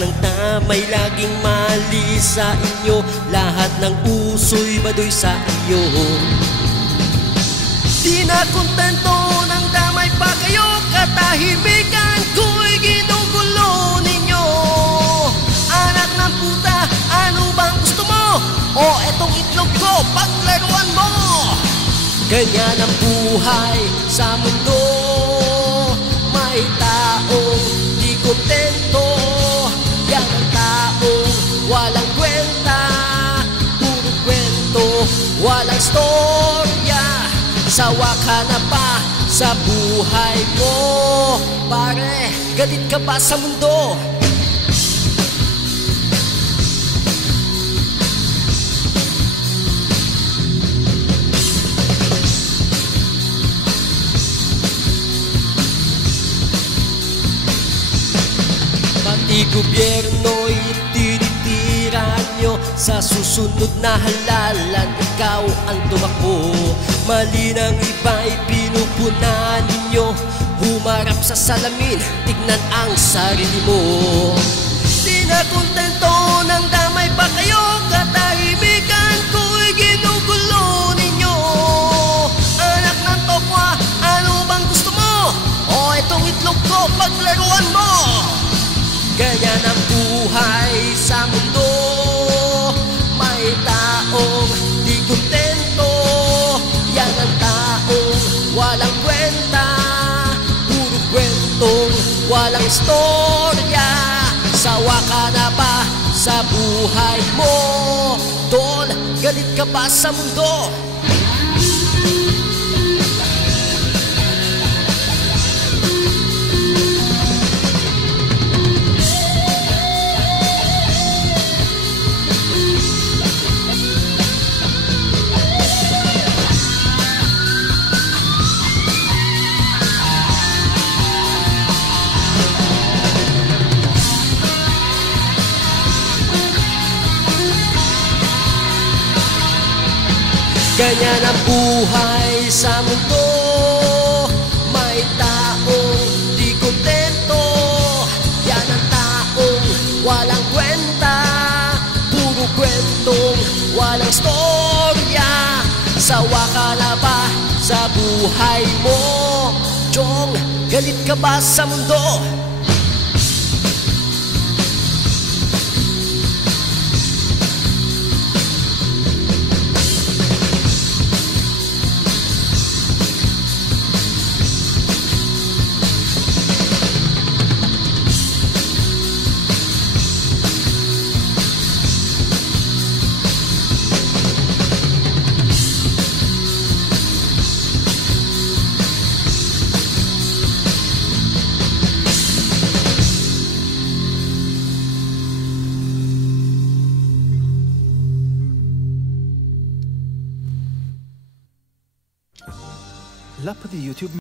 ng tamay laging mali sa inyo. Lahat ng uso'y baduy sa iyo. Di na kontento ng damay pa kayo. Katahimikan ko'y ginugulo ninyo. Anak ng puta, ano bang gusto mo? O etong itlog ko, paglaruan mo. Ganyan ang buhay sa mundo. May taong di kontento. Yan ang taong walang kwenta. Puro kwento, walang storya. Sawa ka na pa sa buhay mo. Pare, galit ka pa sa mundo. Pati gobyerno'y tinitira nyo. Sa susunod na halalan, ikaw ang tumakbo. Mali ng iba'y pinupunan ninyo. Humarap sa salamin, tignan ang sarili mo. Di na kontento ng damay pa kayo. Katahimikan ko'y ginugulo ninyo. Anak ng tokwa, ano bang gusto mo? O etong itlog ko, paglaruan mo. Ganyan ang buhay sa mundo. May taong di kontento. Yan ang taong walang kwenta. Puro kwentong walang istorya. Sawa ka na ba sa buhay mo? Tol, galit ka ba sa mundo? Ganyan ang buhay sa mundo. May taong di kontento. Yan ang taong walang kwenta. Puro kwentong walang storya. Sawa ka na ba sa buhay mo? Chong, galit ka ba sa mundo? Lapp di YouTube